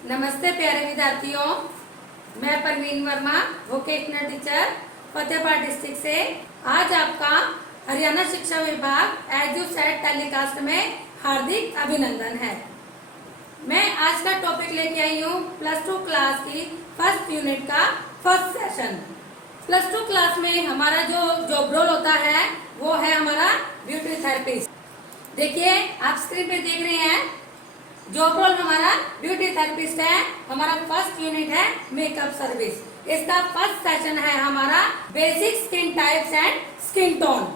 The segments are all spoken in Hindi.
नमस्ते प्यारे विद्यार्थियों, मैं Parveen Verma, vocational teacher Fatehpur district से। आज आपका हरियाणा शिक्षा विभाग एजुसेट टेलीकास्ट में हार्दिक अभिनंदन है। मैं आज का टॉपिक लेके आई हूँ +2 क्लास की फर्स्ट यूनिट का फर्स्ट सेशन। +2 क्लास में हमारा जो जॉब रोल होता है वो है हमारा ब्यूटी थेरेपिस्ट। देखिए आप स्क्रीन पे देख रहे हैं, जॉब रोल हमारा ब्यूटी थेरेपिस्ट है। हमारा फर्स्ट यूनिट है मेकअप सर्विस। इसका फर्स्ट सेशन है हमारा basic skin types and skin tone.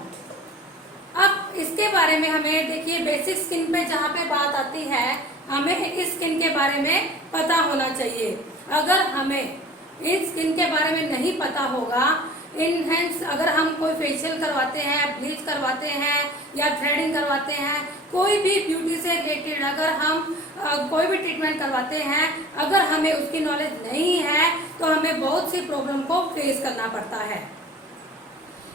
अब इसके बारे में हमें देखिए, बेसिक स्किन पे जहाँ पे बात आती है, हमें इस स्किन के बारे में पता होना चाहिए। अगर हमें इस स्किन के बारे में नहीं पता होगा, इनहेंस अगर हम कोई फेशियल करवाते हैं, ब्लीच करवाते हैं या थ्रेडिंग करवाते हैं, कोई भी ब्यूटी से रिलेटेड अगर हम कोई भी ट्रीटमेंट करवाते हैं, अगर हमें उसकी नॉलेज नहीं है तो हमें बहुत सी प्रॉब्लम को फेस करना पड़ता है।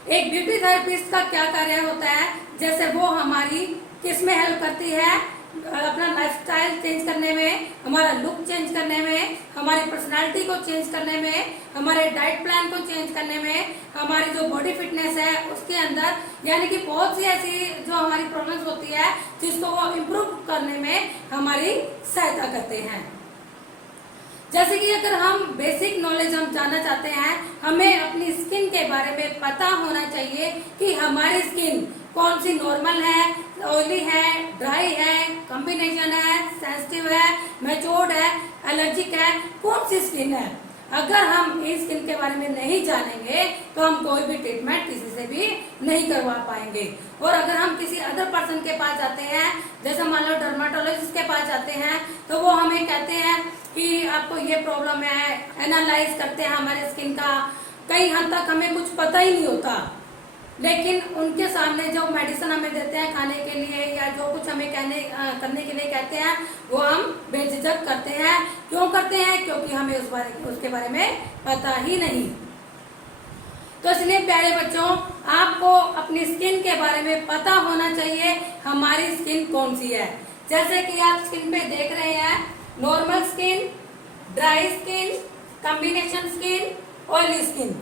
एक ब्यूटी थेरेपिस्ट का क्या कार्य होता है, जैसे वो हमारी किस में हेल्प करती है, अपना लाइफस्टाइल चेंज करने में, हमारा लुक चेंज करने में, हमारी पर्सनालिटी को चेंज करने में, हमारे डाइट प्लान को चेंज करने में, हमारी जो बॉडी फिटनेस है उसके अंदर, यानी कि बहुत सी ऐसी जो हमारी प्रॉब्लम्स होती है जिसको वो इम्प्रूव करने में हमारी सहायता करते हैं। जैसे कि अगर हम बेसिक नॉलेज हम जानना चाहते हैं, हमें अपनी स्किन के बारे में पता होना चाहिए कि हमारी स्किन कौन सी नॉर्मल है, ऑयली है, ड्राई है, कॉम्बिनेशन है, सेंसिटिव है, मैच्योर्ड है, एलर्जिक है, कौन सी स्किन है। अगर हम इस स्किन के बारे में नहीं जानेंगे तो हम कोई भी ट्रीटमेंट किसी से भी नहीं करवा पाएंगे। और अगर हम किसी अदर पर्सन के पास जाते हैं, जैसे मान लो डर्माटोलॉजिस्ट के पास जाते हैं, तो वो हमें कहते हैं कि आपको ये प्रॉब्लम है, एनालाइज करते हैं हमारे स्किन का। कई हद तक हमें कुछ पता ही नहीं होता, लेकिन उनके सामने जो मेडिसिन हमें देते हैं खाने के लिए या जो कुछ हमें करने के लिए कहते हैं, वो हम बेझिझक करते हैं। क्यों करते हैं? क्योंकि हमें उसके बारे में पता ही नहीं। तो इसलिए प्यारे बच्चों, आपको अपनी स्किन के बारे में पता होना चाहिए, हमारी स्किन कौन सी है। जैसे कि आप स्किन पे देख रहे हैं, normal skin, dry skin, combination skin, oily skin,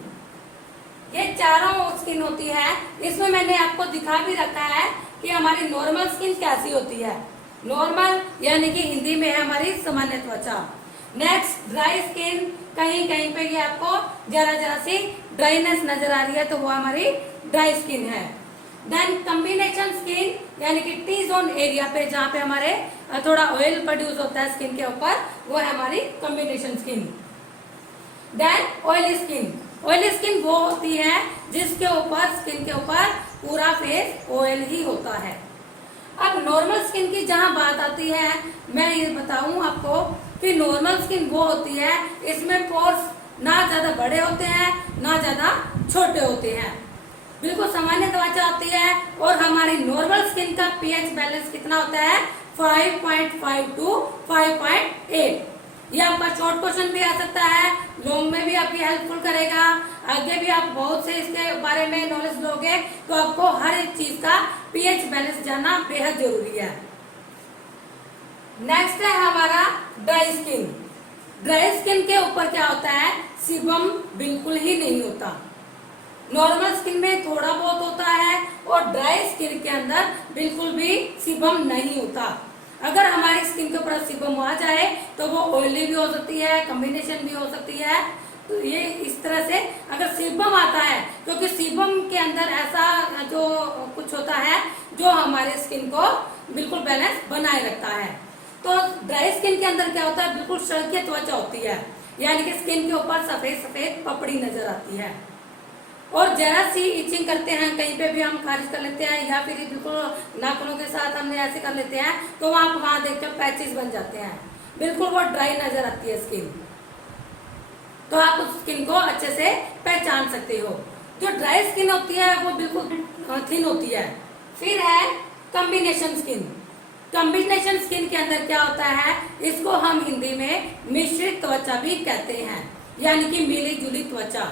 ये चारों स्किन होती है। इसमें मैंने आपको दिखा भी रखा है कि हमारी नॉर्मल स्किन कैसी होती है। नॉर्मल यानी कि हिंदी में है हमारी सामान्य त्वचा। नेक्स्ट ड्राई स्किन, कहीं कहीं पे ये आपको जरा सी ड्राइनेस नजर आ रही है, तो वो हमारी ड्राई स्किन है। देन कॉम्बिनेशन स्किन यानी कि टी जोन एरिया पे जहाँ पे हमारे थोड़ा ऑयल प्रोड्यूस होता है स्किन के ऊपर, वो है हमारी combination skin. Then oily skin, oily skin वो होती है जिसके ऊपर स्किन के ऊपर पूरा फेस ऑयल ही होता है। अब नॉर्मल स्किन की जहां बात आती है, मैं ये बताऊं आपको कि नॉर्मल स्किन वो होती है, इसमें पोर्स ना ज्यादा बड़े होते हैं ना ज्यादा छोटे होते हैं, बिल्कुल सामान्य त्वचा होती है। और हमारी नॉर्मल स्किन का पीएच बैलेंस कितना होता है? 5.5 to 5.8। ये आपका शॉर्ट क्वेश्चन भी आ सकता है, लॉन्ग में भी आपकी हेल्पफुल करेगा। आगे भी आप बहुत से इसके बारे में नॉलेज लोगे तो आपको हर एक चीज का पीएच बैलेंस जानना बेहद जरूरी है। नेक्स्ट है हमारा ड्राई स्किन। ड्राई स्किन के ऊपर क्या होता है? सीबम बिल्कुल ही नहीं होता। नॉर्मल स्किन में थोड़ा बहुत होता है और ड्राई स्किन के अंदर बिल्कुल भी सीबम नहीं होता। अगर हमारी स्किन के ऊपर सीबम आ जाए तो वो ऑयली भी हो सकती है, कॉम्बिनेशन भी हो सकती है। तो ये इस तरह से अगर सीबम आता है, क्योंकि सीबम के अंदर ऐसा जो कुछ होता है जो हमारे स्किन को बिल्कुल बैलेंस बनाए रखता है। तो ड्राई स्किन के अंदर क्या होता है? बिल्कुल शल्कीय त्वचा होती है, यानी कि स्किन के ऊपर सफेद सफेद पपड़ी नजर आती है और जरा सी इचिंग करते हैं, कहीं पे भी हम खारिज कर लेते हैं या फिर बिल्कुल नाखूनों के साथ हमने ऐसे कर लेते हैं तो वहां देखकर पैचेस बन जाते हैं, बिल्कुल वो ड्राई नजर आती है स्किन। तो आप उस स्किन को अच्छे से पहचान सकते हो। जो ड्राई स्किन होती है वो बिल्कुल थिन होती है। फिर है कॉम्बिनेशन स्किन। कॉम्बिनेशन स्किन के अंदर क्या होता है? इसको हम हिंदी में मिश्रित त्वचा भी कहते हैं, यानी कि मिली जुली त्वचा।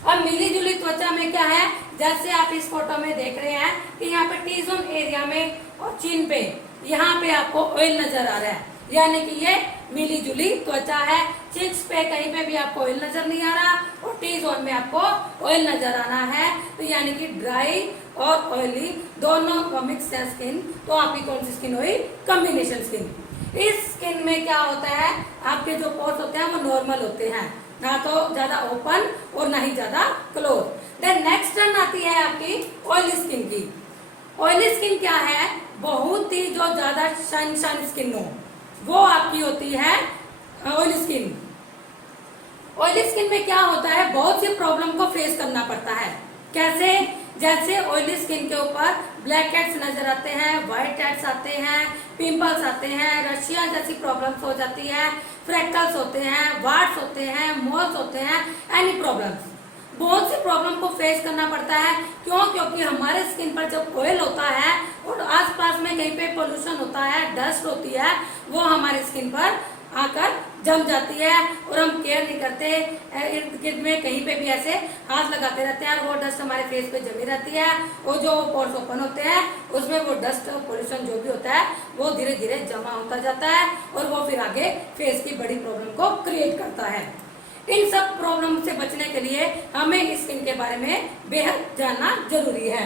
अब मिली जुली त्वचा में क्या है? जैसे आप इस फोटो में देख रहे हैं कि यहाँ पे टी जोन एरिया में और चिन पे यहाँ पे आपको ऑयल नजर आ रहा है, यानी कि ये मिली जुली त्वचा है। चिक्स पे कहीं पे भी आपको ऑयल नजर नहीं आ रहा और टी जोन में आपको ऑयल नजर आना है। तो यानी कि ड्राई और ऑयली दोनों का मिक्स है स्किन, तो आपकी कौन सी स्किन हुई? Combination skin. इस स्किन में क्या होता है, आपके जो पोर्स होते हैं वो नॉर्मल होते हैं, ना तो ज्यादा ओपन और ना ही ज्यादा क्लोज। देन नेक्स्ट टर्न आती है आपकी ऑयली स्किन की। ऑयली स्किन क्या है? बहुत ही जो ज्यादा शन स्किन हो वो आपकी होती है ऑयली स्किन। ऑयली स्किन में क्या होता है, बहुत सी प्रॉब्लम को फेस करना पड़ता है। कैसे? जैसे ऑयली स्किन के ऊपर ब्लैक हेड्स नजर आते हैं, व्हाइट हेड्स आते हैं, पिंपल्स आते हैं, रशिया जैसी प्रॉब्लम्स हो जाती है, फ्रैक्टल्स होते हैं, वार्ट्स होते हैं, मोल्स होते हैं, एनी प्रॉब्लम्स। बहुत सी प्रॉब्लम को फेस करना पड़ता है। क्यों? क्योंकि हमारे स्किन पर जब ऑयल होता है और आसपास में कहीं पे पोल्यूशन होता है, डस्ट होती है, वो हमारे स्किन पर आकर जम जाती है और हम केयर नहीं करते, इर्द गिर्द में कहीं पे भी ऐसे हाथ लगाते रहते हैं और वो डस्ट हमारे फेस पे जमी रहती है और जो पोर्स ओपन होते हैं उसमें वो डस्ट पोल्यूशन जो भी होता है वो धीरे धीरे जमा होता जाता है और वो फिर आगे फेस की बड़ी प्रॉब्लम को क्रिएट करता है। इन सब प्रॉब्लम से बचने के लिए हमें स्किन के बारे में बेहद जानना जरूरी है।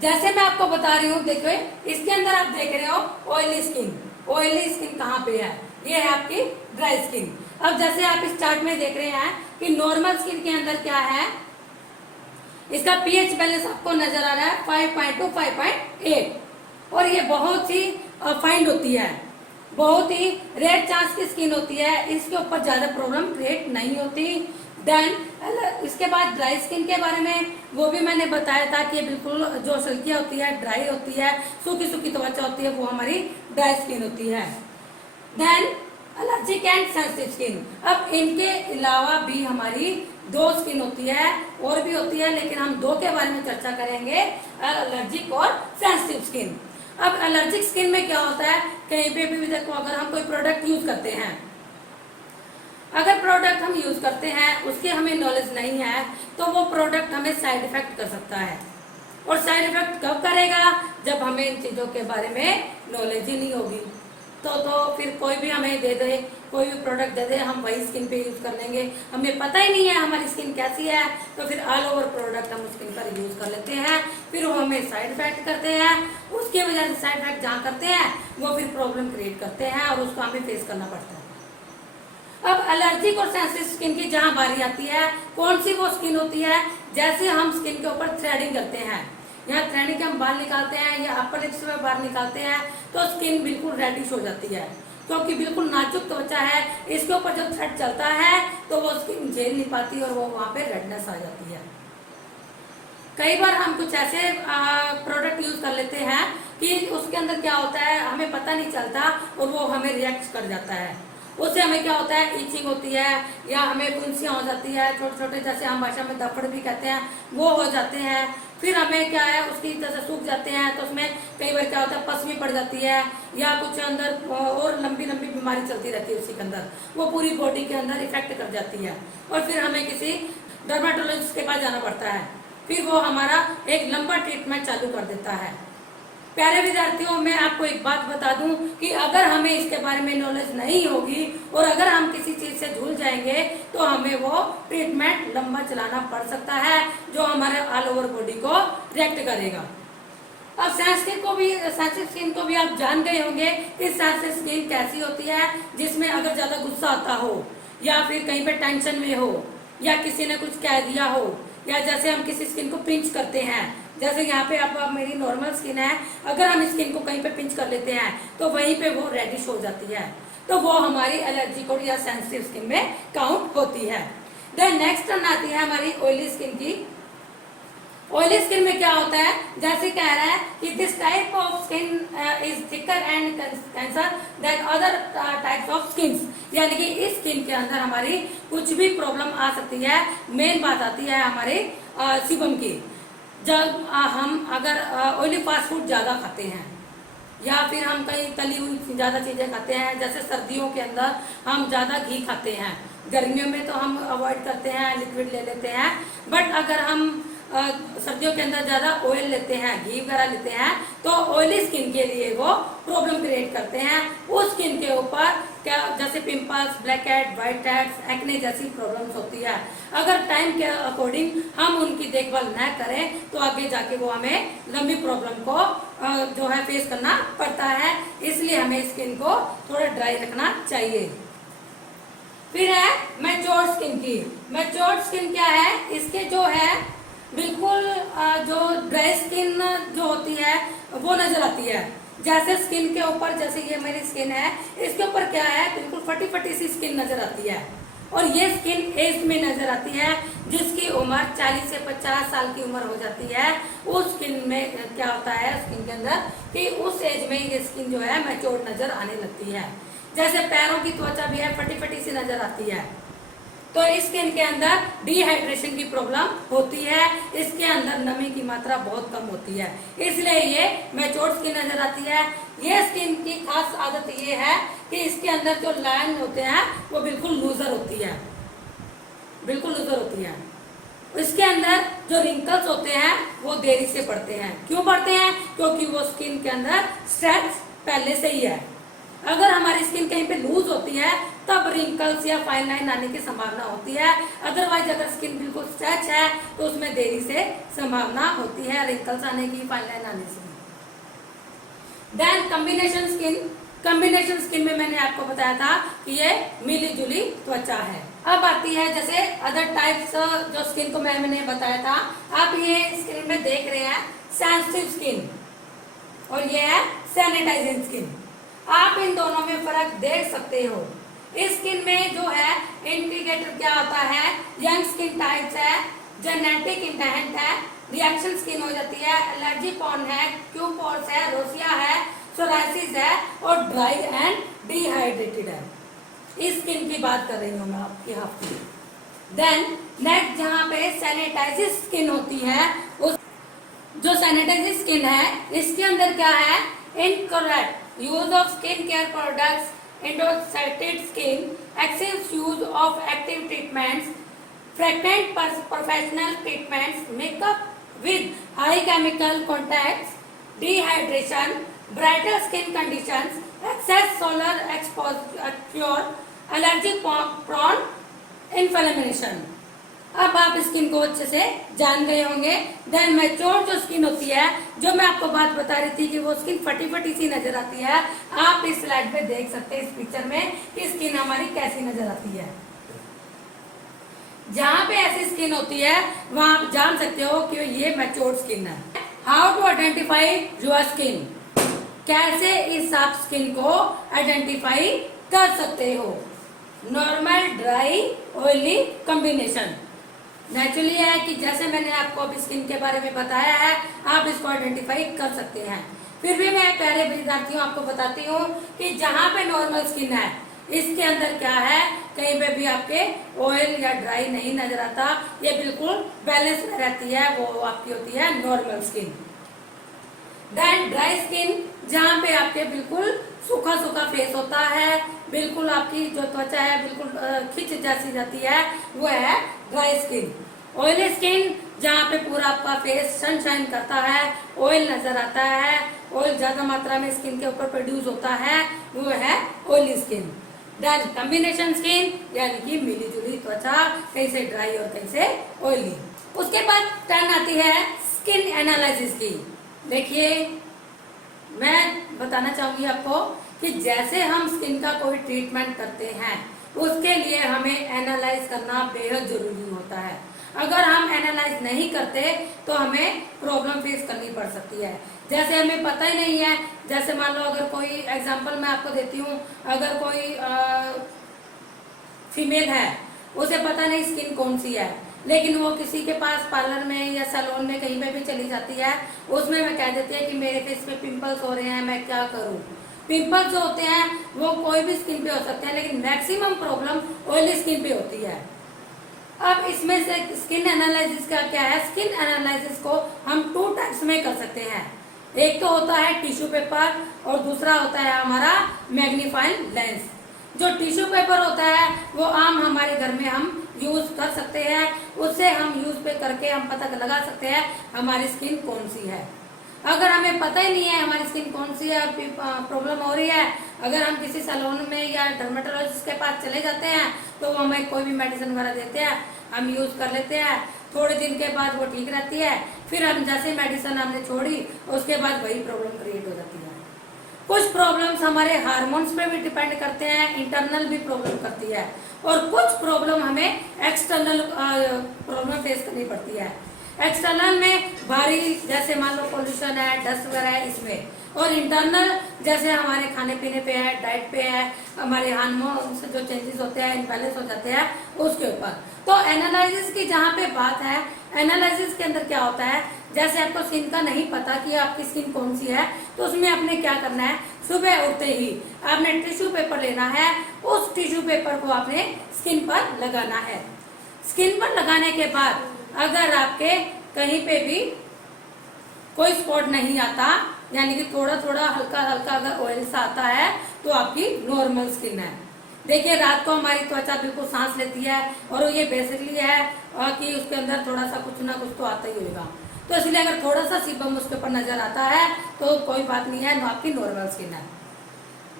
जैसे मैं आपको बता रही हूँ, देखो इसके अंदर आप देख रहे हो ऑयली स्किन। ऑयली स्किन कहाँ पे है? ये है आपकी ड्राई स्किन। अब जैसे आप इस चार्ट में देख रहे हैं कि नॉर्मल स्किन के अंदर क्या है, इसका पीएच बैलेंस आपको नजर आ रहा है 5.2 5.8 और ये बहुत ही फाइन होती है, बहुत ही रेड चांस की स्किन होती है, इसके ऊपर ज्यादा प्रॉब्लम क्रिएट नहीं होती। देन इसके बाद ड्राई स्किन के बारे में वो भी मैंने बताया था कि बिल्कुल जो सल्कियाँ होती है, ड्राई होती है, सूखी सूखी त्वचा होती है, वो हमारी ड्राई स्किन होती है। Then allergic and sensitive skin. अब इनके अलावा भी हमारी दो स्किन होती है, और भी होती है, लेकिन हम दो के बारे में चर्चा करेंगे, एलर्जिक और सेंसिटिव स्किन। अब एलर्जिक स्किन में क्या होता है, कहीं पे भी देखो, अगर हम कोई प्रोडक्ट यूज करते हैं, अगर प्रोडक्ट हम यूज करते हैं उसकी हमें नॉलेज नहीं है तो वो प्रोडक्ट हमें साइड इफेक्ट कर सकता है। और साइड इफेक्ट कब करेगा? जब हमें इन चीजों के बारे में नॉलेज ही नहीं होगी। तो फिर कोई भी हमें दे दे, कोई भी प्रोडक्ट दे दे, हम वही स्किन पे यूज कर लेंगे, हमें पता ही नहीं है हमारी स्किन कैसी है, तो फिर ऑल ओवर प्रोडक्ट हम स्किन पर यूज कर लेते हैं, फिर वो हमें साइड इफेक्ट करते हैं। उसकी वजह से साइड इफेक्ट जहाँ करते हैं वो फिर प्रॉब्लम क्रिएट करते हैं और उसको हमें फेस करना पड़ता है। अब एलर्जिक और सेंसिटिव स्किन की जहाँ बारी आती है, कौन सी वो स्किन होती है, जैसे हम स्किन के ऊपर थ्रेडिंग करते हैं, यहाँ थ्रेडिंग के हम बाल निकालते हैं या अपर लिप्स में बाल निकालते हैं, तो स्किन बिल्कुल रेडिश हो जाती है, क्योंकि बिल्कुल नाजुक त्वचा है, इसके ऊपर जब थ्रेड चलता है तो वो स्किन झेल नहीं पाती और वो वहाँ पे रेडनेस आ जाती है। कई बार हम कुछ ऐसे प्रोडक्ट यूज कर लेते हैं कि उसके अंदर क्या होता है हमें पता नहीं चलता और वो हमें रिएक्ट कर जाता है, उससे हमें क्या होता है, ईचिंग होती है या हमें फुंसियाँ हो जाती है, छोटे छोटे जैसे हम भाषा में दफड़ भी कहते हैं वो हो जाते हैं। फिर हमें क्या है, उसकी जैसे सूख जाते हैं तो उसमें कई बार क्या होता है, पस भी पड़ जाती है या कुछ अंदर और लंबी लंबी बीमारी चलती रहती है, उसी के अंदर वो पूरी बॉडी के अंदर इफेक्ट कर जाती है और फिर हमें किसी डर्माटोलॉजिस्ट के पास जाना पड़ता है, फिर वो हमारा एक लंबा ट्रीटमेंट चालू कर देता है। प्यारे विद्यार्थियों, मैं आपको एक बात बता दूं कि अगर हमें इसके बारे में नॉलेज नहीं होगी और अगर हम किसी चीज से झूल जाएंगे तो हमें वो ट्रीटमेंट लंबा चलाना पड़ सकता है जो हमारे ऑल ओवर बॉडी को रिएक्ट करेगा। अब सेंसिटिव स्किन को भी आप जान गए होंगे कि सेंसिटिव स्किन कैसी होती है, जिसमें अगर ज्यादा गुस्सा आता हो या फिर कहीं पे टेंशन में हो या किसी ने कुछ कह दिया हो या जैसे हम किसी स्किन को पिंच करते हैं, जैसे यहाँ पे आप मेरी नॉर्मल स्किन है, अगर हम स्किन को कहीं पे पिंच कर लेते हैं तो वहीं पे वो रेडिश हो जाती है, तो वो हमारी एलर्जिक या सेंसिटिव स्किन में काउंट होती है। देन नेक्स्ट टर्न आती है हमारी ऑयली स्किन की। ऑयली स्किन में क्या होता है, जैसे कह रहा है कि this type of skin is thicker and coarser than other types of skins, यानी कि इस स्किन के अंदर हमारी कुछ भी प्रॉब्लम आ सकती है। मेन बात आती है हमारे सीबम की, जब हम अगर ऑयली फास्ट फूड ज़्यादा खाते हैं या फिर हम कई तली हुई ज़्यादा चीज़ें खाते हैं, जैसे सर्दियों के अंदर हम ज़्यादा घी खाते हैं, गर्मियों में तो हम अवॉइड करते हैं, लिक्विड ले लेते हैं, बट अगर हम सर्दियों के अंदर ज़्यादा ऑयल लेते हैं, घी वगैरह लेते हैं, तो ऑयली स्किन के लिए वो प्रॉब्लम क्रिएट करते हैं। उस स्किन के ऊपर क्या जैसे pimples, black head, white heads, acne जैसी प्रॉब्लम्स होती है। अगर टाइम के अकॉर्डिंग हम उनकी देखभाल न करें तो आगे जाके वो हमें लंबी प्रॉब्लम को जो है फेस करना पड़ता है। इसलिए हमें स्किन को थोड़ा ड्राई रखना चाहिए। फिर है मैच्योर स्किन की। मैच्योर स्किन क्या है? इसके जो है बिल्कुल जो ड्राई स्किन जो होती है वो नजर आती है। जैसे स्किन के ऊपर, जैसे ये मेरी स्किन है, इसके ऊपर क्या है, बिल्कुल फटी फटी सी स्किन नजर आती है। और ये स्किन एज में नजर आती है, जिसकी उम्र 40 से 50 साल की उम्र हो जाती है। उस स्किन में क्या होता है, स्किन के अंदर कि उस एज में ये स्किन जो है मैच्योर नजर आने लगती है। जैसे पैरों की त्वचा भी है, फटी फटी सी नजर आती है। तो इस स्किन के अंदर डिहाइड्रेशन की प्रॉब्लम होती है, इसके अंदर नमी की मात्रा बहुत कम होती है, इसलिए ये मैच्योर स्किन नजर आती है। ये स्किन की खास आदत ये है कि इसके अंदर जो लाइन होते हैं वो बिल्कुल लूजर होती है, बिल्कुल लूजर होती है। इसके अंदर जो रिंकल्स होते हैं वो देरी से पड़ते हैं। क्यों पड़ते हैं? क्योंकि वो स्किन के अंदर स्ट्रेच पहले से ही है। अगर हमारी स्किन कहीं पे लूज होती है तब रिंकल्स या फाइन लाइन आने की संभावना होती है। अदरवाइज अगर स्किन बिल्कुल स्ट्रेच है तो उसमें देरी से संभावना होती है रिंकल्स आने की, फाइन लाइन आने से। Then combination skin. Combination skin में मैंने आपको बताया था कि ये मिली जुली त्वचा है। अब आती है जैसे अदर टाइप्स जो स्किन को मैंने बताया था। आप ये स्क्रीन में देख रहे हैं सेंसिटिव स्किन और ये है सैनिटाइजिंग स्किन। आप इन दोनों में फर्क देख सकते हो। इस स्किन में जो है इंडिकेटर क्या होता है, यंग स्किन टाइप्स है, जेनेटिक इंटेंट है, रिएक्शन स्किन हो जाती है, एलर्जी पॉन है, क्यूपोर्स है, रोसिया है, सोराइसिस है और ड्राई एंड डिहाइड्रेटेड है। इस स्किन की बात कर रही हूँ मैं आपकी हाफ। देन नेक्स्ट जहाँ पे सैनिटाइजिंग स्किन होती है, उस जो सैनिटाइजिंग स्किन है इसके अंदर क्या है, incorrect use of skin care products, intoxicated skin, excessive use of active treatments, frequent professional treatments, makeup with high chemical contacts, dehydration, brighter skin conditions, excess solar exposure, allergy prone inflammation। अब आप स्किन को अच्छे से जान गए होंगे। देन मैच्योर जो स्किन होती है, जो मैं आपको बात बता रही थी कि वो स्किन फटी फटी सी नजर आती है, आप इस स्लाइड पे देख सकते हैं इस पिक्चर में कि स्किन हमारी कैसी नजर आती है। जहाँ पे ऐसी स्किन होती है वहां आप जान सकते हो कि ये मैच्योर स्किन है। How to identify your skin, कैसे इस आप स्किन को आइडेंटिफाई कर सकते हो। Normal, dry, oily combination. Naturally है कि जैसे मैंने आपको अभी स्किन के बारे में बताया है, आप इसको आइडेंटिफाई कर सकते हैं। फिर भी मैं पहले विद्यार्थियों आपको बताती हूँ कि जहाँ पे नॉर्मल स्किन है इसके अंदर क्या है, कहीं पे भी आपके ऑयल या ड्राई नहीं नजर आता, ये बिल्कुल बैलेंस में रहती है, वो आपकी होती है normal skin. Then dry skin, जहाँ पे आपके बिल्कुल सूखा सूखा फेस होता है, बिल्कुल आपकी जो त्वचा है बिल्कुल खिंच जैसी जाती है, वो है ड्राई स्किन। ऑयली स्किन, जहाँ पे पूरा आपका फेस सनशाइन करता है, ऑयल नजर आता है, ऑयल ज्यादा मात्रा में स्किन के ऊपर प्रोड्यूस होता है, वो है oily skin. Then combination skin, यानी कि मिली जुली त्वचा, कहीं से ड्राई और कहीं से ऑयली। उसके बाद टर्न आती है स्किन एनालिसिस की। देखिए मैं बताना चाहूंगी आपको कि जैसे हम स्किन का कोई ट्रीटमेंट करते हैं उसके लिए हमें एनालाइज करना बेहद जरूरी होता है। अगर हम एनालाइज नहीं करते तो हमें प्रॉब्लम फेस करनी पड़ सकती है। जैसे हमें पता ही नहीं है, जैसे मान लो अगर कोई एग्जांपल मैं आपको देती हूँ, अगर कोई फीमेल है, उसे पता नहीं स्किन कौन सी है, लेकिन वो किसी के पास पार्लर में या सैलून में कहीं पे भी चली जाती है, उसमें मैं कह देती है कि मेरे फेस पे पिंपल्स हो रहे हैं, मैं क्या करूँ। पिंपल्स जो होते हैं वो कोई भी स्किन पे हो सकते हैं, लेकिन मैक्सिमम प्रॉब्लम ऑयली स्किन पे होती है। अब इसमें से स्किन एनालिसिस का क्या है, स्किन एनालिसिस को हम 2 टाइप्स में कर सकते हैं। एक तो होता है टिश्यू पेपर और दूसरा होता है हमारा मैग्नीफाइंग लेंस। जो टिश्यू पेपर होता है वो आम हमारे घर में हम यूज कर सकते हैं। उससे हम यूज पे करके हम पता लगा सकते हैं हमारी स्किन कौन सी है। अगर हमें पता ही नहीं है हमारी स्किन कौन सी है, प्रॉब्लम हो रही है, अगर हम किसी सैलून में या डर्मेटोलॉजिस्ट के पास चले जाते हैं तो वो हमें कोई भी मेडिसिन वगैरह देते हैं, हम यूज कर लेते हैं, थोड़े दिन के बाद वो ठीक रहती है, फिर हम जैसे मेडिसिन हमने छोड़ी उसके बाद वही प्रॉब्लम क्रिएट हो जाती है। कुछ प्रॉब्लम्स हमारे हार्मोन्स पे भी डिपेंड करते हैं, इंटरनल भी प्रॉब्लम करती है, और कुछ प्रॉब्लम हमें एक्सटर्नल प्रॉब्लम फेस करनी पड़ती है। एक्सटर्नल में भारी जैसे मान लो पोल्यूशन है, डस्ट वगैरह है इसमें, और इंटरनल जैसे हमारे खाने पीने पे है, डाइट पे है, हमारे हार्मोन्स जो चेंजेस होते हैं, इम्बैलेंस हो जाते हैं उसके ऊपर। तो एनालिसिस की जहाँ पे बात है, एनालिसिस के अंदर क्या होता है, जैसे आपको स्किन का नहीं पता कि आपकी स्किन कौन सी है, तो उसमें आपने क्या करना है, सुबह उठते ही आपने टिश्यू पेपर लेना है, उस टिश्यू पेपर को आपने स्किन पर लगाना है। स्किन पर लगाने के बाद अगर आपके कहीं पे भी कोई स्पॉट नहीं आता, यानी कि थोड़ा थोड़ा हल्का हल्का अगर ऑयल सा आता है, तो आपकी नॉर्मल स्किन है। देखिए रात को हमारी त्वचा बिल्कुल सांस लेती है, और ये बेसिकली है कि उसके अंदर थोड़ा सा कुछ ना कुछ तो आता ही होगा, तो इसलिए अगर थोड़ा सा सीबम उसके ऊपर नजर आता है तो कोई बात नहीं है, आपकी नॉर्मल स्किन है।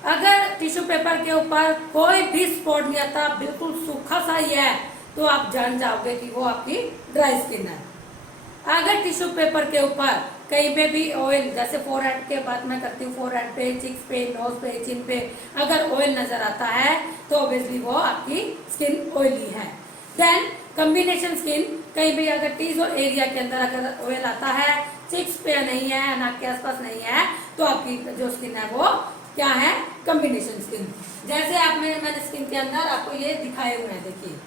अगर टिश्यू पेपर के ऊपर कोई भी स्पॉट नहीं आता, बिल्कुल सूखा सा ही है, तो आप जान जाओगे कि वो आपकी ड्राई स्किन है। अगर टिश्यू पेपर के ऊपर कहीं पे भी ऑयल, जैसे फोरहेड के बात मैं करती हूँ, फोरहेड पे, चिक्स पे, नोज पे, चिन पे अगर ऑयल नजर आता है तो ऑब्वियसली वो आपकी स्किन ऑयली है। देन कॉम्बिनेशन स्किन, कहीं भी अगर टी जोन एरिया के अंदर अगर ऑयल आता है, चिक्स पे नहीं है, नाक के आसपास नहीं है, तो आपकी जो स्किन है वो क्या है, कॉम्बिनेशन स्किन। जैसे आप मैंने स्किन के अंदर आपको ये दिखाए हुए हैं, देखिए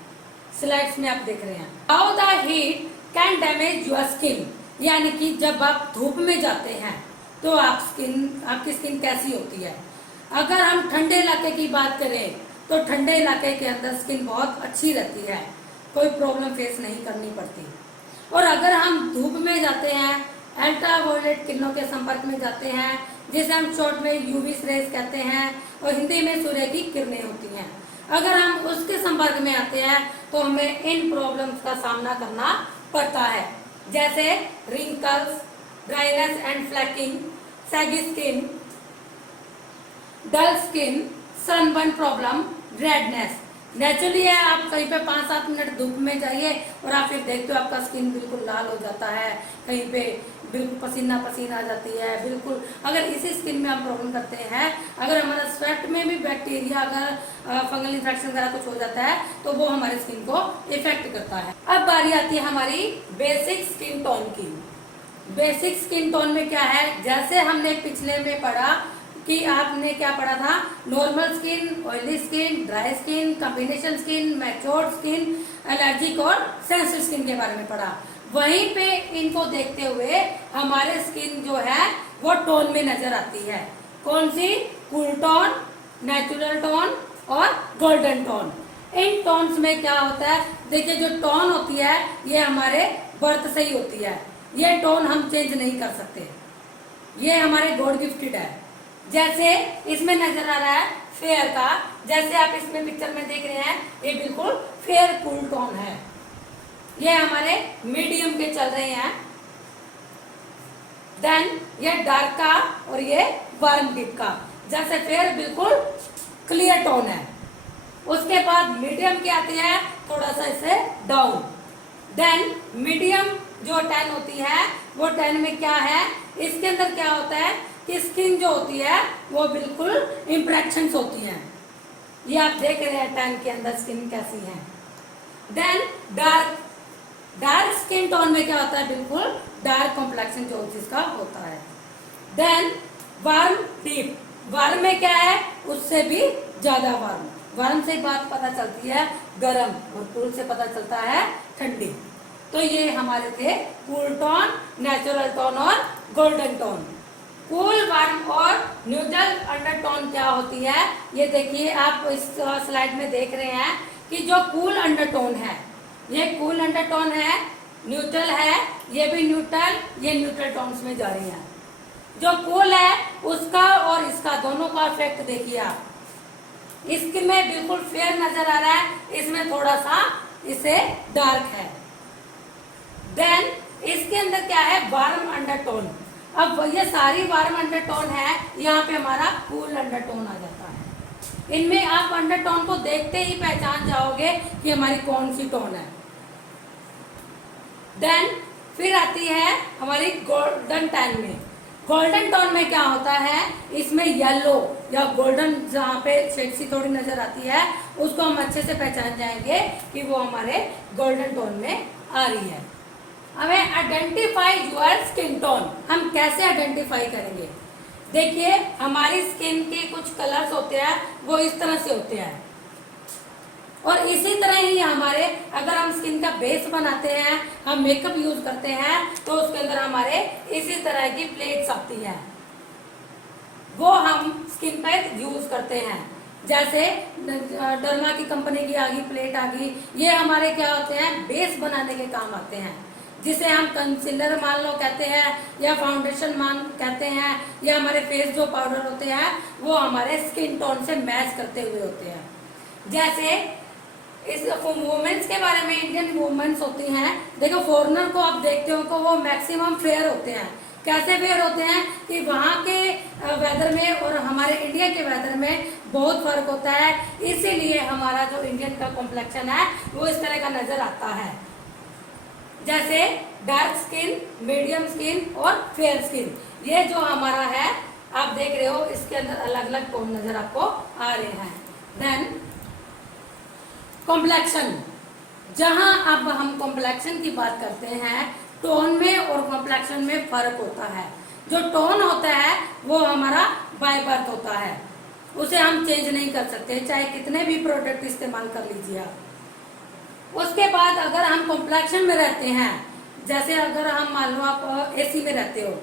स्लाइड्स में आप देख रहे हैं, how the heat can damage your skin, यानी कि जब आप धूप में जाते हैं तो आपकी स्किन कैसी होती है। अगर हम ठंडे इलाके की बात करें तो ठंडे इलाके के अंदर स्किन बहुत अच्छी रहती है, कोई प्रॉब्लम फेस नहीं करनी पड़ती। और अगर हम धूप में जाते हैं, अल्ट्रावायलेट किरणों के संपर्क में जाते हैं, जिसे हम शॉर्ट में यूवी रेज कहते हैं, और हिंदी में सूर्य की किरणें होती हैं, अगर हम उसके संपर्क में आते हैं तो हमें इन प्रॉब्लम्स का सामना करना पड़ता है, जैसे wrinkles, dryness and flaking, saggy skin, dull skin, sunburn problem, redness. Naturally है, आप कहीं पे 5-7 मिनट धूप में जाइए और आप फिर देखते हो आपका स्किन बिल्कुल लाल हो जाता है, कहीं पे बिल्कुल पसीना पसीना आ जाती है, बिल्कुल। अगर इसी स्किन में हम प्रॉब्लम करते हैं, अगर हमारा स्वेट में भी बैक्टीरिया, अगर फंगल इन्फेक्शन वगैरह कुछ हो जाता है तो वो हमारी स्किन को इफेक्ट करता है। अब बारी आती है हमारी बेसिक स्किन टोन की। बेसिक स्किन टोन में क्या है, जैसे हमने पिछले में पढ़ा कि आपने क्या पढ़ा था, normal skin, oily skin, dry skin, combination skin, matured skin, allergic और सेंसिटिव स्किन के बारे में पढ़ा। वहीं पे इनको देखते हुए हमारे स्किन जो है वो टोन में नजर आती है। कौन सी? कूल टोन, नेचुरल टोन और गोल्डन टोन। इन टोन्स में क्या होता है, देखिए जो टोन होती है ये हमारे बर्थ से ही होती है, ये टोन हम चेंज नहीं कर सकते, ये हमारे गॉड गिफ्टेड है। जैसे इसमें नजर आ रहा है फेयर का, जैसे आप इसमें पिक्चर में देख रहे हैं, ये बिल्कुल फेयर कूल टोन है, ये हमारे मीडियम के चल रहे हैं। देन ये डार्क का और ये वार्म डीप का, जैसे फेयर बिल्कुल क्लियर टोन है, उसके बाद मीडियम की आती है थोड़ा सा इसे डाउन। देन मीडियम जो टैन होती है वो टैन में क्या है, इसके अंदर क्या होता है कि स्किन जो होती है वो बिल्कुल इंप्रेक्शंस होती हैं, ये आप देख रहे हैं टैन के अंदर स्किन कैसी है। Then dark, dark skin tone में क्या होता है, बिल्कुल डार्क कॉम्प्लेक्शन जो जिसका होता है। देन वार्म डीप, वार्म में क्या है, उससे भी ज्यादा वार्म, वार्म से बात पता चलती है गर्म, और कूल से पता चलता है ठंडी। तो ये हमारे थे कूल टोन, नेचुरल टोन और गोल्डन टोन। कूल, वार्म और न्यूट्रल अंडरटोन क्या होती है, ये देखिए आप इस स्लाइड में देख रहे हैं कि जो कूल अंडरटोन है, ये कूल अंडरटोन है, न्यूट्रल है, ये भी न्यूट्रल, ये न्यूट्रल टोन्स में जा रही है। जो कूल है उसका और इसका दोनों का इफेक्ट देखिए आप, इसमें बिल्कुल फेयर नजर आ रहा है, इसमें थोड़ा सा इससे डार्क है। देन इसके अंदर क्या है, वार्म अंडरटोन। अब ये सारी वार्म अंडरटोन है, यहाँ पे हमारा कूल अंडरटोन आ जाता है। इनमें आप अंडरटोन को देखते ही पहचान जाओगे कि हमारी कौन सी टोन है। देन फिर आती है हमारी गोल्डन टैन में। गोल्डन टोन में क्या होता है, इसमें येलो या गोल्डन जहाँ पे शेड सी थोड़ी नजर आती है, उसको हम अच्छे से पहचान जाएंगे कि वो हमारे गोल्डन टोन में आ रही है। हमें आइडेंटिफाई योर स्किन टोन, हम कैसे आइडेंटिफाई करेंगे? देखिए, हमारी स्किन के कुछ कलर्स होते हैं, वो इस तरह से होते हैं, और इसी तरह ही हमारे, अगर हम स्किन का बेस बनाते हैं, हम मेकअप यूज करते हैं, तो उसके अंदर हमारे इसी तरह की प्लेट्स आती है, वो हम स्किन पर यूज करते हैं। जैसे डर्मा की कंपनी की आ गई प्लेट आ गई, ये हमारे क्या होते हैं, बेस बनाने के काम आते हैं, जिसे हम कंसीलर मान लो कहते हैं, या फाउंडेशन मान कहते हैं, या हमारे फेस जो पाउडर होते हैं वो हमारे स्किन टोन से मैच करते हुए होते हैं। जैसे इस वुमेन्स के बारे में, इंडियन वुमेन्स होती हैं, देखो फॉरेनर को आप देखते हो तो वो मैक्सिमम फेयर होते हैं। कैसे फेयर होते हैं कि वहाँ के वेदर में और हमारे इंडिया के वेदर में बहुत फर्क होता है, इसीलिए हमारा जो इंडियन का कॉम्प्लेक्शन है वो इस तरह का नजर आता है। जैसे डार्क स्किन, मीडियम स्किन और फेयर स्किन, ये जो हमारा है आप देख रहे हो, इसके अंदर अलग अलग टोन नजर आपको आ रहे हैं। देन कॉम्प्लेक्शन, जहां अब हम कॉम्प्लेक्शन की बात करते हैं, टोन में और कॉम्प्लेक्शन में फर्क होता है। जो टोन होता है वो हमारा बाय बर्थ होता है, उसे हम चेंज नहीं कर सकते, चाहे कितने भी प्रोडक्ट इस्तेमाल कर लीजिए आप। उसके बाद अगर हम कॉम्प्लेक्शन में रहते हैं, जैसे अगर हम मान लो आप एसी में रहते हो,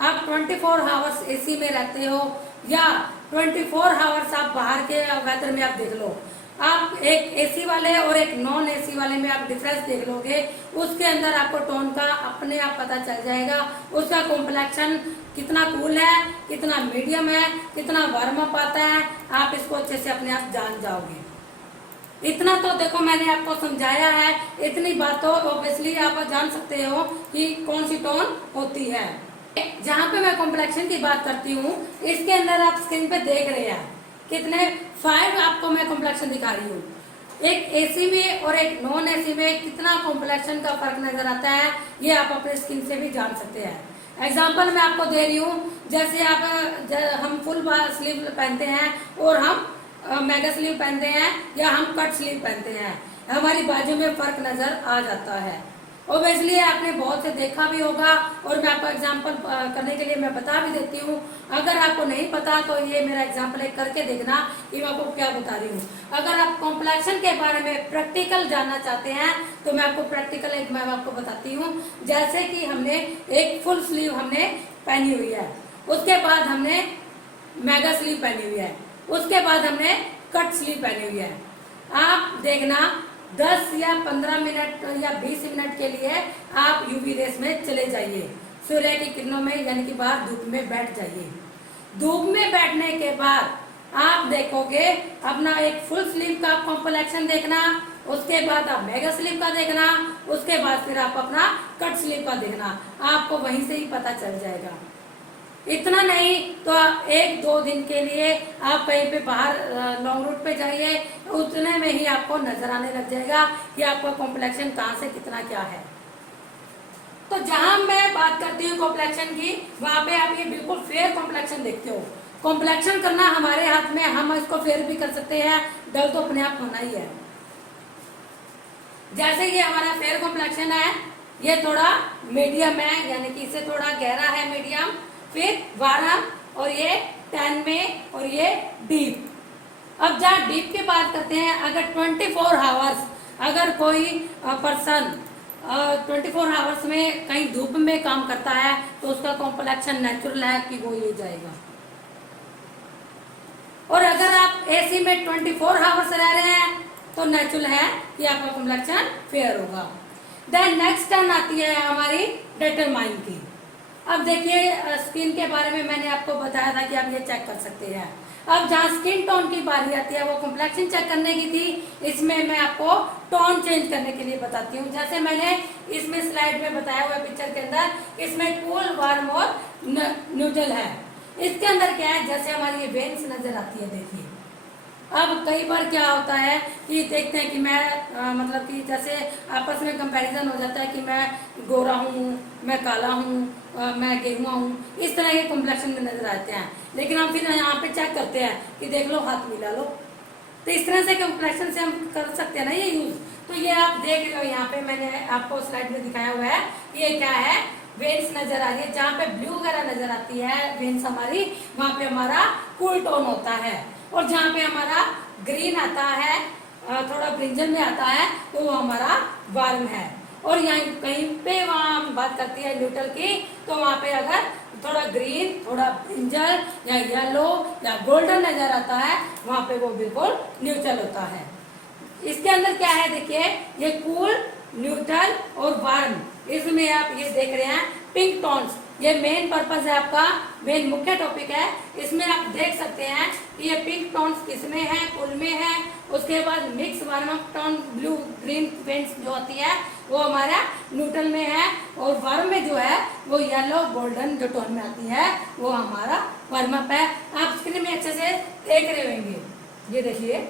आप 24 आवर्स एसी में रहते हो, या 24 आवर्स आप बाहर के वेदर में आप देख लो, आप एक एसी वाले और एक नॉन एसी वाले में आप डिफरेंस देख लोगे, उसके अंदर आपको टोन का अपने आप पता चल जाएगा, उसका कॉम्प्लेक्शन कितना कूल है, कितना मीडियम है, कितना वार्म अप आता है, आप इसको अच्छे से अपने आप जान जाओगे। इतना तो देखो मैंने आपको समझाया है, इतनी बात तो ऑब्वियसली आप जान सकते हो कि कौन सी टोन होती है। जहाँ पे मैं कॉम्प्लेक्शन की बात करती हूँ, इसके अंदर आप स्क्रीन पे देख रहे हैं कितने 5 आपको मैं कॉम्प्लेक्शन दिखा रही हूँ। एक एसी में और एक नॉन एसी में कितना कॉम्प्लेक्शन का फर्क नजर आता है, ये आप अपने स्किन से भी जान सकते हैं। एग्जाम्पल मैं आपको दे रही हूँ, जैसे हम फुल स्लीव पहनते हैं और हम मेगा स्लीव पहनते हैं, या हम कट स्लीव पहनते हैं, हमारी बाजू में फर्क नजर आ जाता है। ऑब्वियसली आपने बहुत से देखा भी होगा, और मैं आपको एग्जांपल करने के लिए मैं बता भी देती हूँ। अगर आपको नहीं पता तो ये मेरा एग्जांपल एक करके देखना कि मैं आपको क्या बता रही हूँ। अगर आप कॉम्प्लेक्शन के बारे में प्रैक्टिकल जानना चाहते हैं तो मैं आपको प्रैक्टिकल एक मैं आपको बताती हूँ। जैसे कि हमने एक फुल स्लीव हमने पहनी हुई है, उसके बाद हमने मेगा स्लीव पहनी हुई है, उसके बाद हमने कट स्लीव पहनी हुई है। आप देखना 10 या 15 मिनट या 20 मिनट के लिए आप यूवी रेस में चले जाइए, सूर्य की किरणों में, यानी कि बाहर धूप में बैठ जाइए। धूप में बैठने के बाद आप देखोगे अपना एक फुल स्लीव का कॉम्प्लेक्शन देखना, उसके बाद आप मेगा स्लीव का देखना, उसके बाद फिर आप अपना कट स्लीव का देखना, आपको वहीं से ही पता चल जाएगा। इतना नहीं तो 1-2 दिन के लिए आप कहीं पे बाहर लॉन्ग रूट पे जाइए, उतने में ही आपको नजर आने लग जाएगा कि आपका कॉम्प्लेक्शन कहाँ से कितना क्या है। तो जहां मैं बात करती हूँ कॉम्प्लेक्शन की, वहां पे आप ये बिल्कुल फेयर कॉम्प्लेक्शन देखते हो। कॉम्प्लेक्शन करना हमारे हाथ में, हम इसको फेयर भी कर सकते हैं, डर तो अपने आप होना ही है। जैसे ये हमारा फेयर कॉम्प्लेक्शन है, ये थोड़ा मीडियम है, यानी कि इससे थोड़ा गहरा है मीडियम, फिर वार्म, और ये टैन में, और ये डीप। अब जहाँ डीप की बात करते हैं, अगर 24 आवर्स अगर कोई पर्सन 24 आवर्स में कहीं धूप में काम करता है तो उसका कॉम्प्लेक्शन नेचुरल है कि वो ये जाएगा। और अगर आप एसी में 24 आवर्स रह रहे हैं तो नेचुरल है कि आपका कॉम्प्लेक्शन फेयर होगा। देन नेक्स्ट टर्न आती है हमारी डिटरमाइन की। अब देखिए, स्किन के बारे में मैंने आपको बताया था कि आप ये चेक कर सकते हैं। अब जहाँ स्किन टोन की बारी आती है, वो कॉम्प्लेक्शन चेक करने की थी, इसमें मैं आपको टोन चेंज करने के लिए बताती हूँ। जैसे मैंने इसमें स्लाइड में बताया हुआ है पिक्चर के अंदर, इसमें कूल, वार्म और न्यूट्रल है। इसके अंदर क्या है, जैसे हमारी ये वेन्स नजर आती है, देखिए। अब कई बार क्या होता है कि देखते हैं कि मैं मतलब कि जैसे आपस में कंपैरिजन हो जाता है कि मैं गोरा हूँ, मैं काला हूँ, मैं गेहुआ हूँ, इस तरह के कॉम्प्लेक्शन में नजर आते हैं। लेकिन हम फिर यहाँ पे चेक करते हैं कि देख लो, हाथ मिला लो, तो इस तरह से कॉम्प्लेक्शन से हम कर सकते हैं ना ये यूज। तो ये आप देख रहे हो, यहाँ पे मैंने आपको स्लाइड में दिखाया हुआ है, ये क्या है, वेन्स नजर आ रही है। जहाँ पे ब्लू वगैरह नजर आती है वेन्स हमारी, वहाँ पे हमारा कूल टोन होता है। और जहाँ पे हमारा ग्रीन आता है, थोड़ा ब्रिंजल में आता है, तो वो हमारा वार्म है। और यहाँ कहीं पे वहाँ हम बात करती है न्यूट्रल की, तो वहाँ पे अगर थोड़ा ग्रीन, थोड़ा ब्रिंजल या येलो या गोल्डन नजर आता है, वहाँ पे वो बिल्कुल न्यूट्रल होता है। इसके अंदर क्या है, देखिए, ये कूल, न्यूट्रल और वार्म, इसमें आप ये देख रहे हैं पिंक टोन्स। ये मेन पर्पस है आपका, मेन मुख्य टॉपिक है। इसमें आप देख सकते हैं कि ये पिंक टोन्स किसमें है, कूल में है। उसके बाद mix warm tone blue green paints जो होती है वो हमारा न्यूट्रल में है, और वार्म में जो है वो येलो गोल्डन जो टोन में आती है वो हमारा वार्म अप है। आप स्क्रीन में अच्छे से देख रहे होंगे, ये देखिए,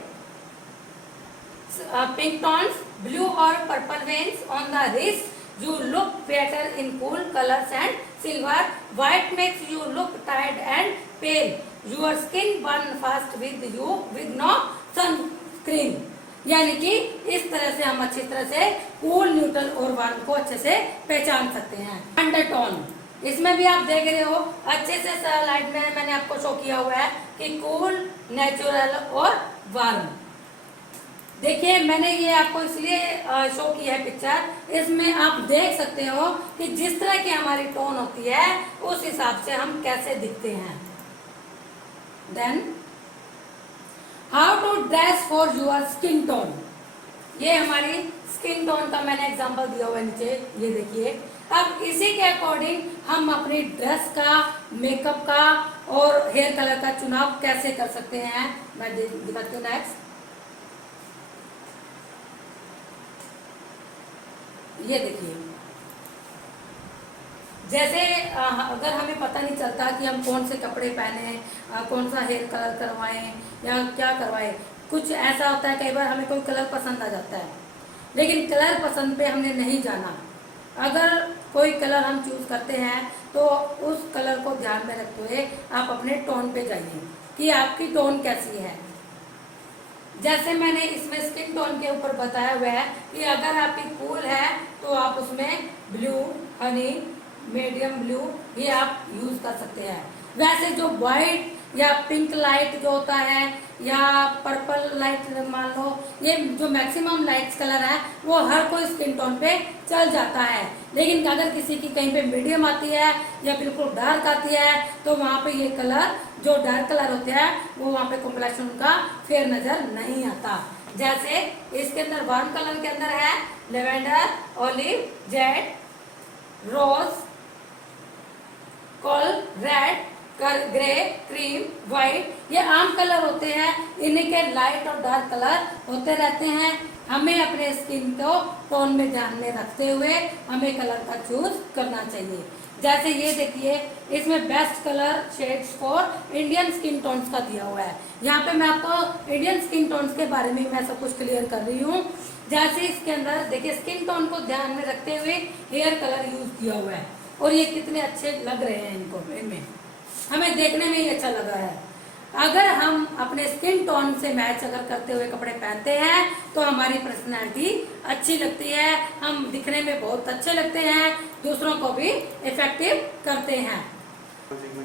pink tones, blue or purple veins on the wrist. You look better in cool colors and silver. White makes you look tired and pale. Your skin burn fast with no sunscreen. यानी कि इस तरह से हम अच्छी तरह से कूल, न्यूट्रल और वार्म को अच्छे से पहचान सकते हैं। अंडरटोन, इसमें भी आप देख रहे हो अच्छे से स्लाइड में मैंने आपको शो किया हुआ है कि कूल, नेचुरल और वार्म। देखिए, मैंने ये आपको इसलिए शो की है पिक्चर, इसमें आप देख सकते हो कि जिस तरह की हमारी टोन होती है उस हिसाब से हम कैसे दिखते हैं। Then how to dress for your skin tone, ये हमारी स्किन टोन का मैंने एग्जांपल दिया हुआ है नीचे, ये देखिए। अब इसी के अकॉर्डिंग हम अपनी ड्रेस का, मेकअप का और हेयर कलर का चुनाव कैसे कर सकते हैं, मैं दिखाती हूँ। नेक्स्ट, ये देखिए, जैसे अगर हमें पता नहीं चलता कि हम कौन से कपड़े पहने, कौन सा हेयर कलर करवाएं या क्या करवाएं, कुछ ऐसा होता है कई बार हमें कोई कलर पसंद आ जाता है, लेकिन कलर पसंद पे हमने नहीं जाना। अगर कोई कलर हम चूज करते हैं तो उस कलर को ध्यान में रखते हुए आप अपने टोन पे जाइए कि आपकी टोन कैसी है। जैसे मैंने इसमें स्किन टोन के ऊपर बताया हुआ है कि अगर आपकी कूल है तो आप उसमें ब्लू, हनी, मीडियम ब्लू ये आप यूज कर सकते हैं। वैसे जो वाइट या पिंक लाइट जो होता है या पर्पल लाइट मान लो, ये जो मैक्सिमम लाइट्स कलर है वो हर कोई स्किन टोन पे चल जाता है। लेकिन अगर किसी की कहीं पे मीडियम आती है या बिल्कुल डार्क आती है तो वहाँ पे ये कलर जो डार्क कलर होते हैं वो वहाँ पे कॉम्प्लेक्शन का फेयर नजर नहीं आता। जैसे इसके अंदर वार्म कलर के अंदर है लेवेंडर, ऑलिव, जेड, रोज, कोल, रेड, ग्रे, क्रीम, व्हाइट, ये आम कलर होते हैं। इन्हीं के लाइट और डार्क कलर होते रहते हैं। हमें अपने स्किन को टोन में ध्यान में रखते हुए हमें कलर का चूज करना चाहिए। जैसे ये देखिए, इसमें best colour shades for Indian skin tones का दिया हुआ है। यहाँ पे मैं आपको इंडियन स्किन टोन्स के बारे में मैं सब कुछ क्लियर कर रही हूँ। जैसे इसके अंदर देखिए, स्किन टोन को ध्यान में रखते हुए हेयर कलर यूज किया हुआ है और ये कितने अच्छे लग रहे हैं, इनको इनमें हमें देखने में ही अच्छा लगा है। अगर हम अपने स्किन टोन से मैच अगर करते हुए कपड़े पहनते हैं तो हमारी पर्सनैलिटी अच्छी लगती है, हम दिखने में बहुत अच्छे लगते हैं, दूसरों को भी इफेक्टिव करते हैं।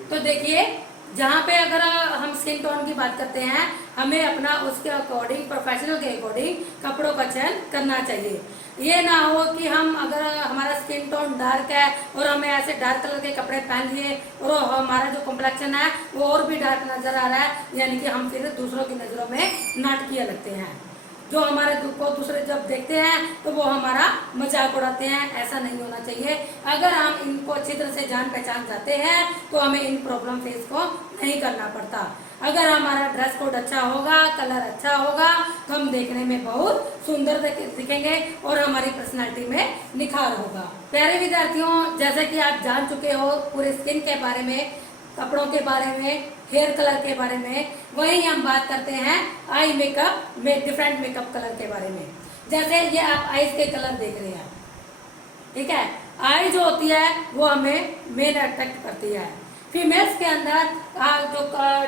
तो देखिए, जहाँ पे अगर हम स्किन टोन की बात करते हैं हमें अपना उसके अकॉर्डिंग, प्रोफेशनल के अकॉर्डिंग कपड़ों का चयन करना चाहिए। ये ना हो कि हम अगर हमारा स्किन टोन डार्क है और हमें ऐसे डार्क कलर के कपड़े पहन लिए और हमारा जो कॉम्प्लेक्शन है वो और भी डार्क नजर आ रहा है, यानी कि हम फिर दूसरों की नज़रों में नाटकीय लगते हैं। जो हमारे को दूसरे जब देखते हैं तो वो हमारा मजाक उड़ाते हैं, ऐसा नहीं होना चाहिए। अगर हम इनको अच्छी तरह से जान पहचान जाते हैं तो हमें इन प्रॉब्लम फेस को नहीं करना पड़ता। अगर हमारा ड्रेस कोड अच्छा होगा, कलर अच्छा होगा, तो हम देखने में बहुत सुंदर दिखेंगे और हमारी पर्सनालिटी में निखार होगा। प्यारे विद्यार्थियों, जैसे कि आप जान चुके हो पूरे स्किन के बारे में, कपड़ों के बारे में, हेयर कलर के बारे में, वहीं हम बात करते हैं आई मेकअप में डिफरेंट मेकअप कलर के बारे में। जैसे ये आप आईज के कलर देख रहे हैं, ठीक है। आई जो होती है वो हमें मेन अट्रैक्ट करती है। फीमेल्स के अंदर जो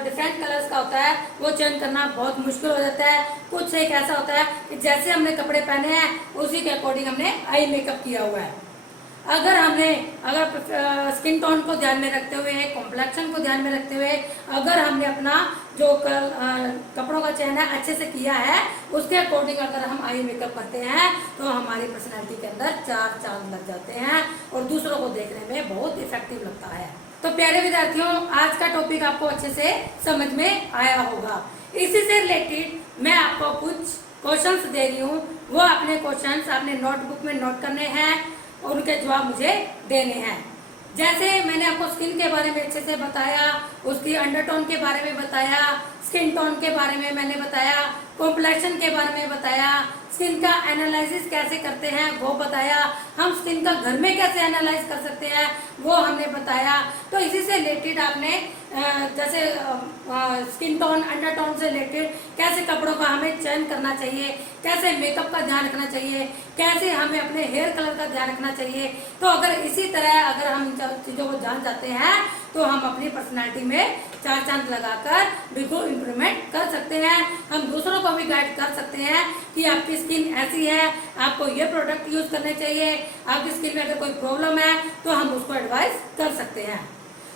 डिफरेंट कलर्स का होता है वो चयन करना बहुत मुश्किल हो जाता है। कुछ एक ऐसा होता है कि जैसे हमने कपड़े पहने हैं उसी के अकॉर्डिंग हमने आई मेकअप किया हुआ है। अगर स्किन टोन को ध्यान में रखते हुए, कॉम्प्लेक्शन को ध्यान में रखते हुए, अगर हमने अपना जो कपड़ों का चयन है अच्छे से किया है, उसके अकॉर्डिंग अगर हम आई मेकअप करते हैं तो हमारी पर्सनैलिटी के अंदर चार चांद लग जाते हैं और दूसरों को देखने में बहुत इफेक्टिव लगता है। तो प्यारे विद्यार्थियों, आज का टॉपिक आपको अच्छे से समझ में आया होगा। इसी से रिलेटेड मैं आपको कुछ क्वेश्चंस दे रही हूँ, वो अपने क्वेश्चंस आपने नोटबुक में नोट करने हैं और उनके जवाब मुझे देने हैं। जैसे मैंने आपको स्किन के बारे में अच्छे से बताया, उसकी अंडरटोन के बारे में बताया, स्किन टोन के बारे में मैंने बताया, कॉम्प्लेक्शन के बारे में बताया, स्किन का एनालिसिस कैसे करते हैं वो बताया, हम स्किन का घर में कैसे एनालाइज कर सकते हैं वो हमने बताया। तो इसी से रिलेटेड आपने जैसे स्किन टोन, अंडरटोन से रिलेटेड कैसे कपड़ों का हमें चयन करना चाहिए, कैसे मेकअप का ध्यान रखना चाहिए, कैसे हमें अपने हेयर कलर का ध्यान रखना चाहिए। तो अगर इसी तरह अगर हम इन चीज़ों को जान जाते हैं तो हम अपनी पर्सनालिटी में चार चांद लगाकर बिल्कुल इम्प्रूवमेंट कर सकते हैं। हम दूसरों को भी गाइड कर सकते हैं कि आपकी स्किन ऐसी है, आपको ये प्रोडक्ट यूज करने चाहिए, आपकी स्किन में अगर कोई प्रॉब्लम है तो हम उसको एडवाइस कर सकते हैं।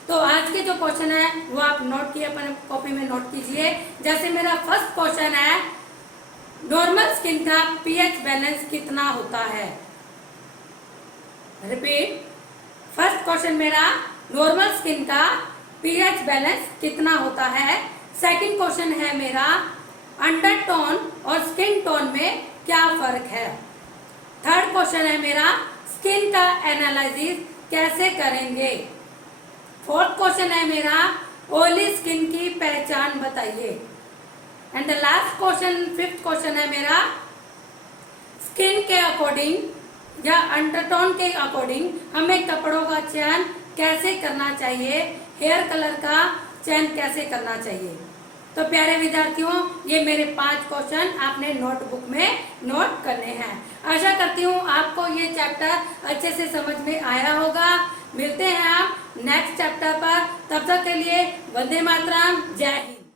तो आज के जो क्वेश्चन है वो आप नोट किए, अपने कॉपी में नोट कीजिए। जैसे मेरा फर्स्ट क्वेश्चन है, नॉर्मल स्किन का पीएच बैलेंस कितना होता है? रिपीट, फर्स्ट क्वेश्चन मेरा, नॉर्मल स्किन का पीएच बैलेंस कितना होता है? सेकंड क्वेश्चन है मेरा, अंडरटोन और स्किन टोन में क्या फर्क है? थर्ड क्वेश्चन है मेरा, स्किन का एनालिसिस कैसे करेंगे? फोर्थ क्वेश्चन है मेरा, ऑयली स्किन की पहचान बताइए। And the last question, fifth question है मेरा, स्किन के अकॉर्डिंग या अंडरटोन के अकॉर्डिंग हमें कपड़ों का चयन कैसे करना चाहिए, हेयर कलर का चयन कैसे करना चाहिए। तो प्यारे विद्यार्थियों, ये मेरे 5 क्वेश्चन आपने नोटबुक में नोट करने हैं। आशा करती हूँ आपको ये चैप्टर अच्छे से समझ में आया होगा। मिलते हैं आप नेक्स्ट चैप्टर पर, तब तक के लिए वंदे मातरम, जय हिंद।